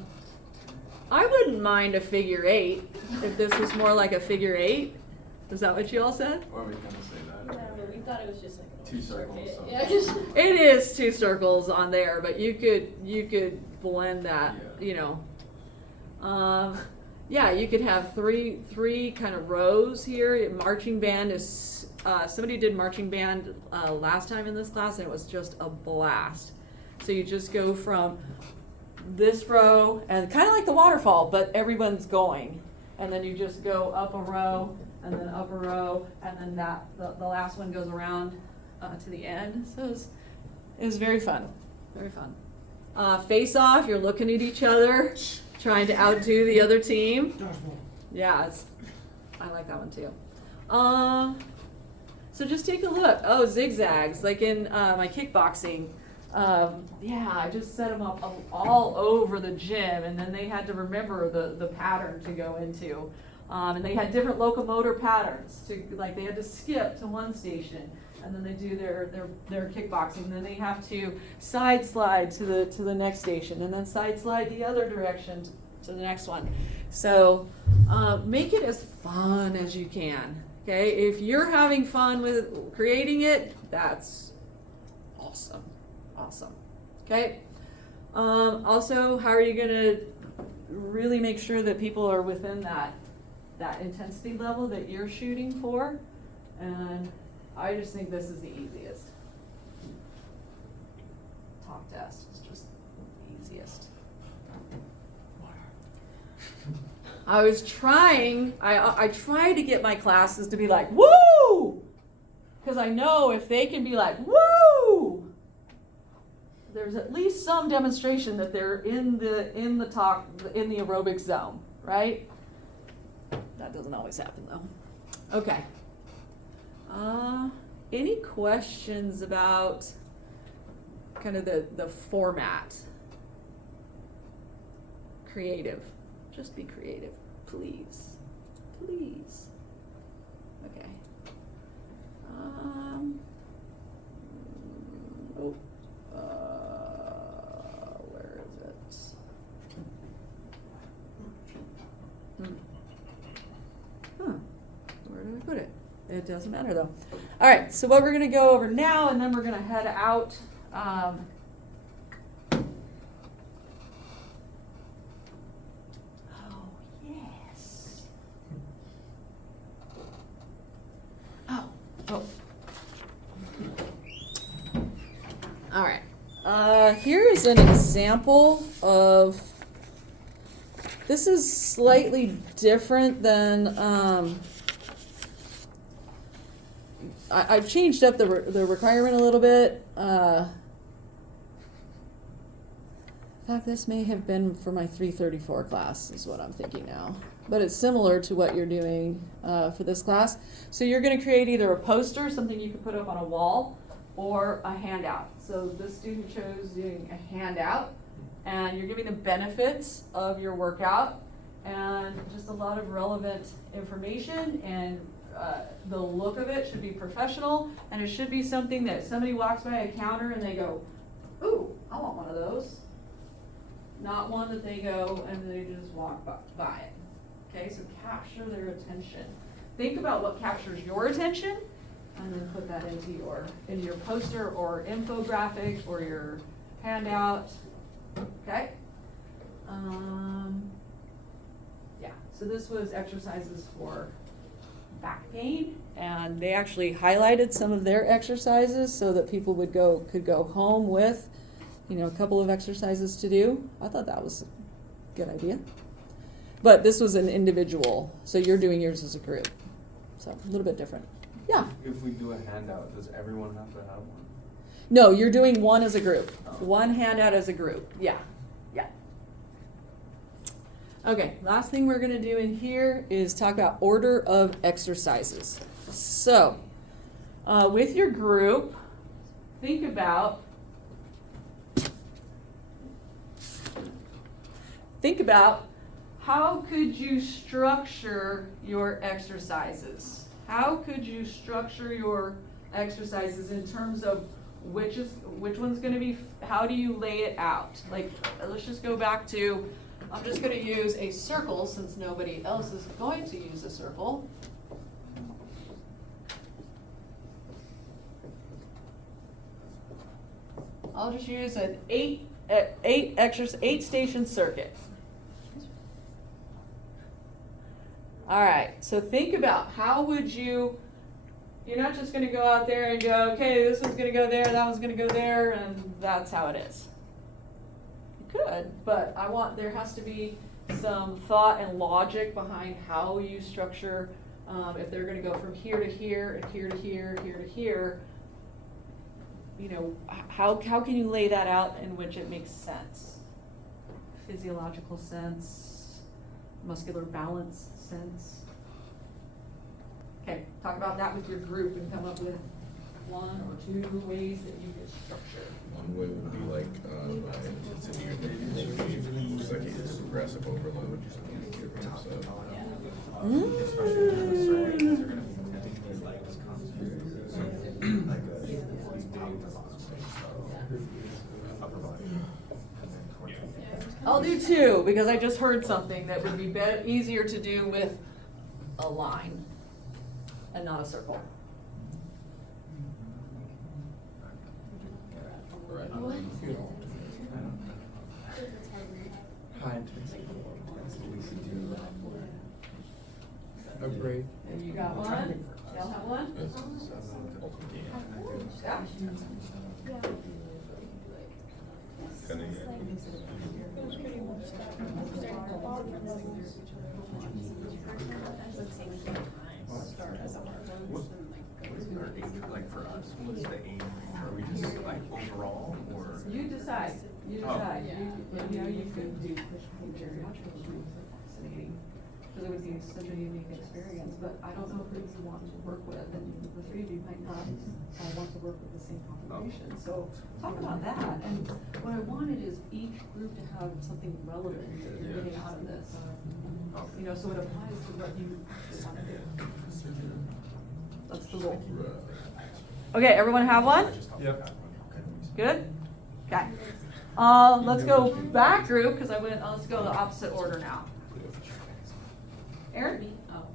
wouldn't mind a figure 8 if this was more like a figure 8. Is that what you all said? Or we can say that. Yeah, but we thought it was just like a Two circles, circuit. so- Yeah, just. It is 2 circles on there, but you could blend that, Yeah. you know. Yeah, you could have three kind of rows here. Marching band is, somebody did marching band last time in this class, and it was just a blast. So you just go from this row, and kind of like the waterfall, but everyone's going. And then you just go up a row, and then up a row, and then the last one goes around to the end. So it was very fun, very fun. Face off, you're looking at each other, trying to outdo the other team. Yeah, I like that one too. So just take a look. Oh, zigzags, like in my kickboxing. Yeah, I just set them up all over the gym, and then they had to remember the pattern to go into. And they had different locomotor patterns. Like they had to skip to one station, and then they do their kickboxing. And then they have to side slide to the next station, and then side slide the other direction to the next one. So make it as fun as you can. Okay, if you're having fun with creating it, that's awesome. Awesome. Okay. Also, how are you going to really make sure that people are within that intensity level that you're shooting for? And I just think this is the easiest. Talk test is just the easiest. I was trying, I try to get my classes to be like, woo! Because I know if they can be like, woo! There's at least some demonstration that they're in the aerobic zone, right? That doesn't always happen though. Okay. Any questions about kind of the format? Creative. Just be creative, please. Please. Okay. Where is it? Where do I put it? It doesn't matter though. All right, so what we're going to go over now, and then we're going to head out. Oh, yes. Oh. All right. Here is an example of, this is slightly different than, I've changed up the requirement a little bit. In fact, this may have been for my 334 class is what I'm thinking now. But it's similar to what you're doing for this class. So you're going to create either a poster, something you can put up on a wall, or a handout. So this student chose doing a handout, and you're giving the benefits of your workout and just a lot of relevant information, and the look of it should be professional, and it should be something that somebody walks by a counter and they go, ooh, I want one of those. Not one that they go and they just walk by it. Okay, so capture their attention. Think about what captures your attention, and then put that into your poster or infographic or your handout. Okay? Yeah, so this was exercises for back pain, and they actually highlighted some of their exercises so that people could go home with, a couple of exercises to do. I thought that was a good idea. But this was an individual, so you're doing yours as a group. So a little bit different. Yeah. If we do a handout, does everyone have to have one? No, you're doing one as a group. One handout as a group. Yeah. Yeah. Okay, last thing we're gonna do in here is talk about order of exercises. So, with your group, think about how could you structure your exercises? How could you structure your exercises in terms of which one's gonna be, how do you lay it out? Like, let's just go back to, I'm just gonna use a circle since nobody else is going to use a circle. I'll just use an eight station circuit. All right, so think about how would you're not just gonna go out there and go, okay, this one's gonna go there, that one's gonna go there, and that's how it is. You could, but there has to be some thought and logic behind how you structure, if they're gonna go from here to here, and here to here, here to here, you know, how can you lay that out in which it makes sense? Physiological sense, muscular balance sense. Okay, talk about that with your group and come up with one or two ways that you could structure. One way would be like, by intensity or maybe looks like it's progressive overload. I'll do two, because I just heard something that would be easier to do with a line and not a circle. High intensity. A break. And you got one? Y'all have one? Yeah. Our aim, like for us, what's the aim? Are we just like overall or? You decide, you decide. You know, you could do push pull geriatric, which would be fascinating, because it would be such a unique experience, but I don't know who you want to work with, and the three of you might not want to work with the same population, so talk about that, and what I wanted is each group to have something relevant that you're getting out of this. You know, so it applies to what you want to do. That's the goal. Okay, everyone have one? Yep. Good? Okay. Let's go back group, because let's go the opposite order now. Erin? Oh,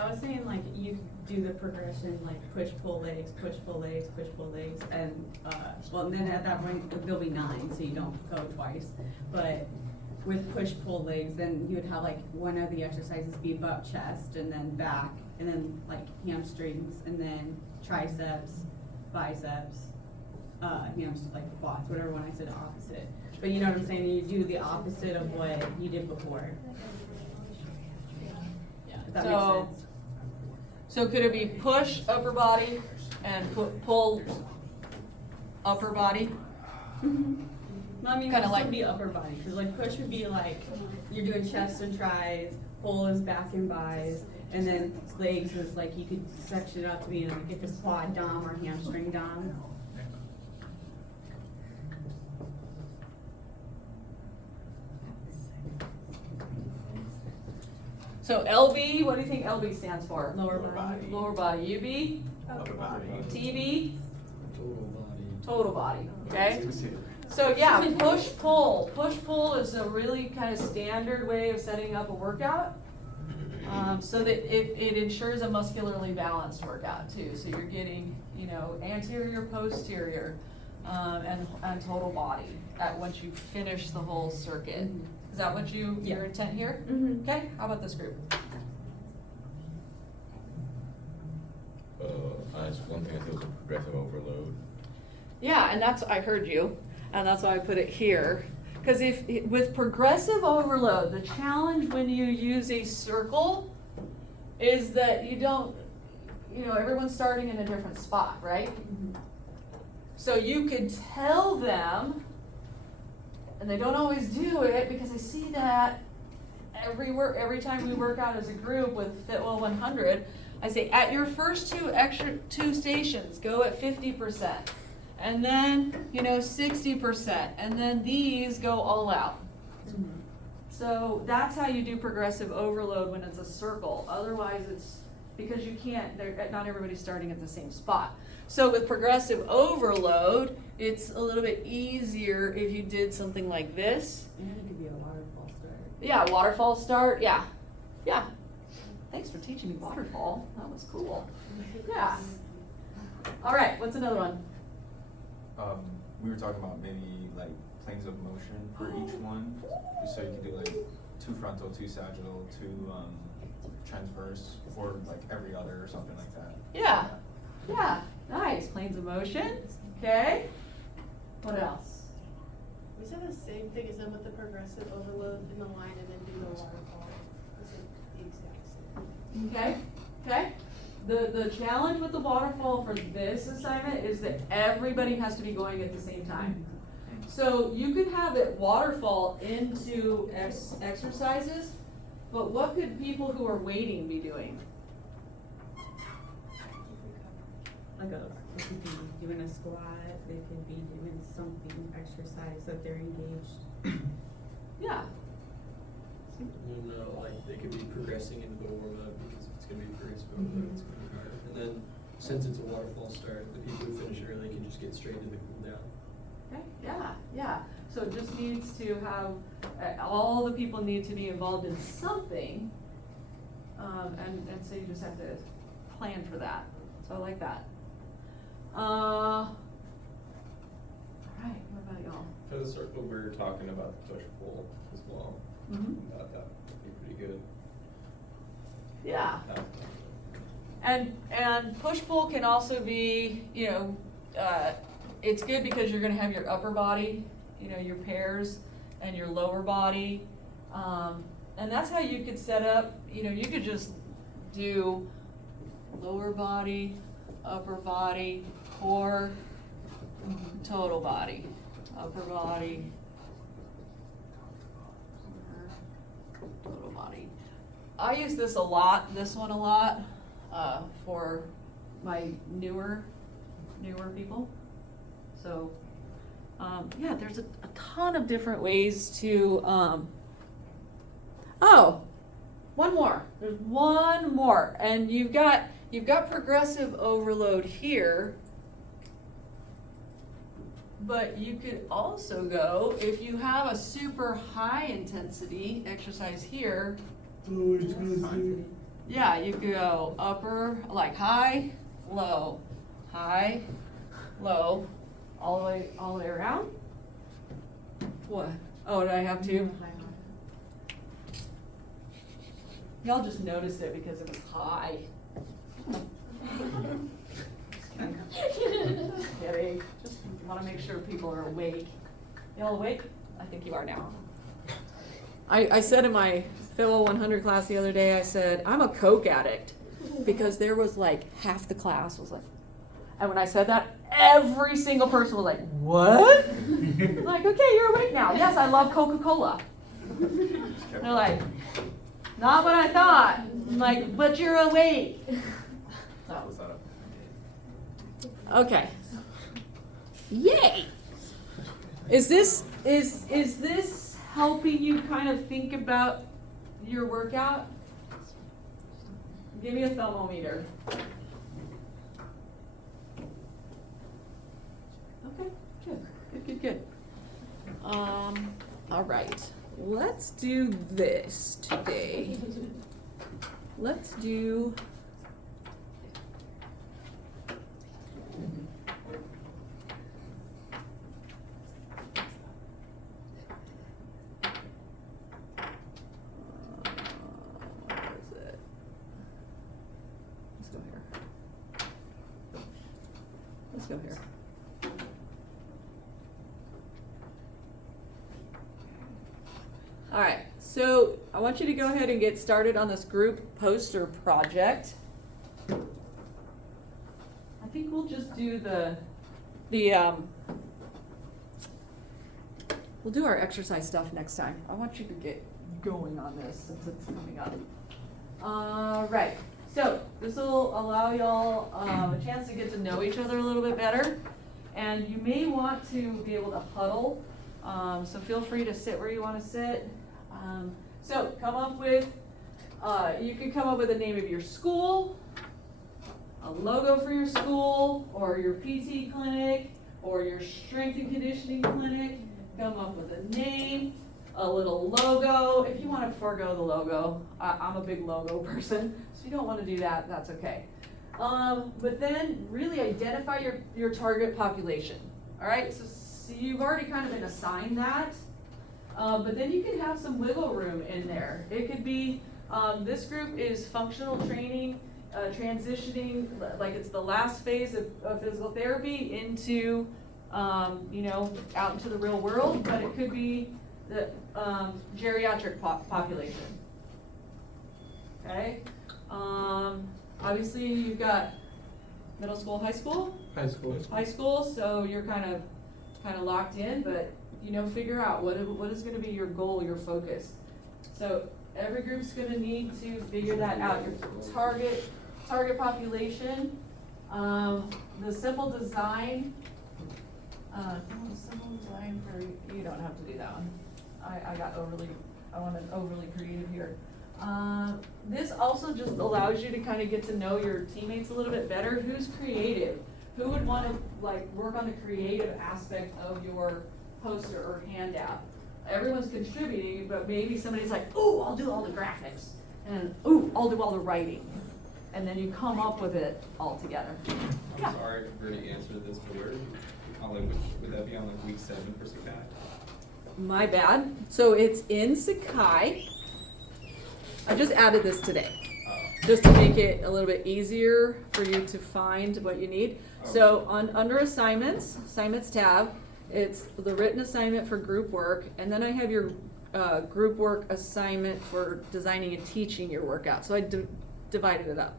I was saying like you do the progression like push, pull legs, push, pull legs, push, pull legs, and well, and then at that point there'll be 9, so you don't go twice. But with push, pull legs, then you would have like one of the exercises be butt, chest, and then back, and then like hamstrings, and then triceps, biceps, like quads, whatever one I said opposite. But you know what I'm saying? You do the opposite of what you did before. If that makes sense. So could it be push upper body and pull upper body? Mm-hmm. No, I mean, Kinda it would like- still be upper body, because like push would be like, you're doing chest and tries, pull is back and bis, and then legs is like, you could section it up to be like if it's quad dom or hamstring dom. So LB, what do you think LB stands for? Lower body. Lower body. UB? Upper body. TB? Total body. Total body, okay? So yeah, push pull. Push pull is a really kind of standard way of setting up a workout. So that it ensures a muscularly balanced workout too. So you're getting, you know, anterior, posterior, and total body once you finish the whole circuit. Is that what your intent here? Mm-hmm. Okay, how about this group? That's one thing I think was a progressive overload. Yeah, and I heard you, and that's why I put it here. Because with progressive overload, the challenge when you use a circle is that you don't, everyone's starting in a different spot, right? So you could tell them, and they don't always do it because I see that every time we work out as a group with Fitwell 100, I say at your first two stations, go at 50%, and then 60%, and then these go all out. So that's how you do progressive overload when it's a circle. Otherwise, it's because you can't. Not everybody's starting at the same spot. So with progressive overload, it's a little bit easier if you did something like this. And it could be a waterfall start. Yeah, waterfall start, yeah. Thanks for teaching me waterfall, that was cool. Yeah. All right, what's another one? We were talking about maybe like planes of motion for each one. So you could do like 2 frontal, 2 sagittal, 2 transverse, or like every other or something like that. Yeah, nice, planes of motion, okay. What else? We said the same thing as them with the progressive overload in the line and then do the waterfall. Is it the exact same? Okay. The challenge with the waterfall for this assignment is that everybody has to be going at the same time. So you could have it waterfall into exercises, but what could people who are waiting be doing? They could be doing a squat, they could be doing something, exercise that they're engaged. Yeah. No, like they could be progressing into the warm up because if it's gonna be progressive overload, it's gonna be hard. And then since it's a waterfall start, the people who finish early can just get straight into the cool down. Okay, yeah. So it just needs to have, all the people need to be involved in something. And so you just have to plan for that. So I like that. All right, what about y'all? For the circle, we were talking about the push pull as well. Mm-hmm. That would be pretty good. Yeah. And push pull can also be, it's good because you're gonna have your upper body, your pairs, and your lower body. And that's how you could set up, you could just do lower body, upper body, core, total body, upper body, total body. I use this one a lot, for my newer people. So, yeah, there's a ton of different ways to, one more. There's one more, and you've got progressive overload here, but you could also go, if you have a super high intensity exercise here, yeah, you could go upper, like high, low, all the way around. What? Oh, did I have to? Y'all just noticed it because it was high. Kidding. Just want to make sure people are awake. Y'all awake? I think you are now. I said in my Philo 100 class the other day, I said, I'm a Coke addict. Because there was like half the class was like, and when I said that, every single person was like, what? I'm like, okay, you're awake now. Yes, I love Coca-Cola. They're like, not what I thought. I'm like, but you're awake. So. Okay. Yay! Is this helping you kind of think about your workout? Give me a thermometer. Okay, good. All right. Let's do this today. Let's do where is it? Let's go here. Let's go here. All right, so I want you to go ahead and get started on this group poster project. I think we'll just do we'll do our exercise stuff next time. I want you to get going on this since it's coming up. All right, so this will allow y'all a chance to get to know each other a little bit better. And you may want to be able to huddle, so feel free to sit where you want to sit. So come up with, you can come up with a name of your school, a logo for your school, or your PT clinic, or your strength and conditioning clinic. Come up with a name, a little logo. If you want to forego the logo, I'm a big logo person, so if you don't want to do that, that's okay. But then really identify your target population. All right, so you've already kind of been assigned that, but then you can have some wiggle room in there. It could be, this group is functional training, transitioning, like it's the last phase of physical therapy into, you know, out into the real world, but it could be the geriatric population. Okay? Obviously you've got middle school, high school? High school. High school, so you're kind of locked in, but you know, figure out what is gonna be your goal, your focus. So every group's gonna need to figure that out. Your target population, the simple design, simple design for, you don't have to do that one. I wanted overly creative here. This also just allows you to kind of get to know your teammates a little bit better. Who's creative? Who would want to like work on the creative aspect of your poster or handout? Everyone's contributing, but maybe somebody's like, "Ooh, I'll do all the graphics," and "Ooh, I'll do all the writing," and then you come up with it all together. I'm Yeah. sorry I've already answered this, but where, would that be on like week 7 for Sakai? My bad. So it's in Sakai. I just added this today, just to make it a little bit easier for you to find what you need. So under assignments tab, it's the written assignment for group work, and then I have your group work assignment for designing and teaching your workout. So I divided it up.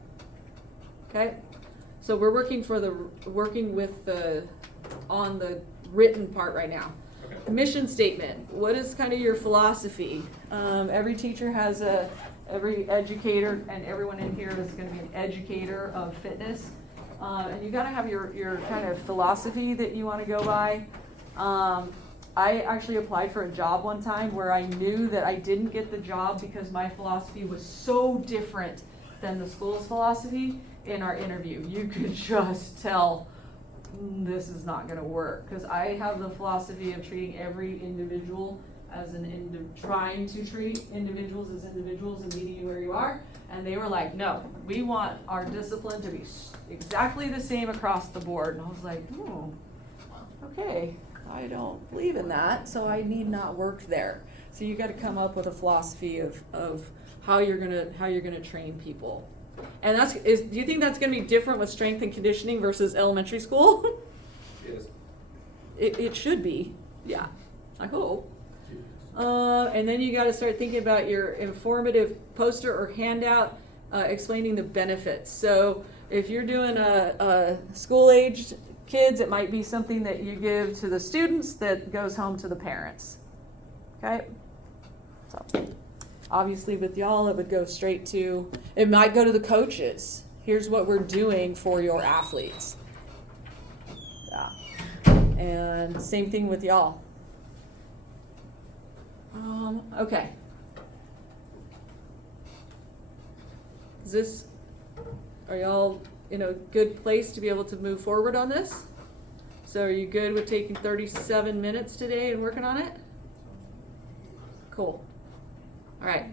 Okay, so we're working on the written part right now. Okay. Mission statement. What is kind of your philosophy? Every teacher has every educator, and everyone in here is going to be an educator of fitness. And you got to have your kind of philosophy that you want to go by. I actually applied for a job one time where I knew that I didn't get the job because my philosophy was so different than the school's philosophy. In our interview, you could just tell this is not going to work, because I have the philosophy of treating every individual as trying to treat individuals as individuals and meeting you where you are. And they were like, no, we want our discipline to be exactly the same across the board. And I was like, okay, I don't believe in that, so I need not work there. So you got to come up with a philosophy of how you're gonna train people. And do you think that's gonna be different with strength and conditioning versus elementary school? Yes. It should be, yeah, I hope. And then you gotta start thinking about your informative poster or handout explaining the benefits. So if you're doing a school-aged kids, it might be something that you give to the students that goes home to the parents. Okay? So obviously with y'all, it would go straight to, it might go to the coaches. Here's what we're doing for your athletes. Yeah. And same thing with y'all. Okay. Are y'all in a good place to be able to move forward on this? So are you good with taking 37 minutes today and working on it? Cool. All right.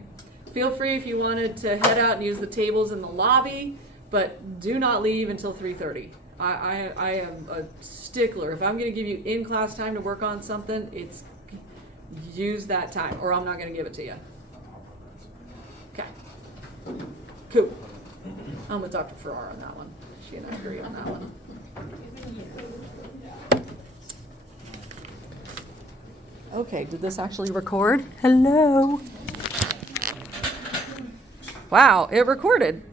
Feel free if you wanted to head out and use the tables in the lobby, but do not leave until 3:30. I am a stickler. If I'm going to give you in-class time to work on something, it's use that time, or I'm not going to give it to you. Okay. Cool. I'm with Dr. Farrar on that one. She and I agree on that one. Okay, did this actually record? Hello? Wow, it recorded.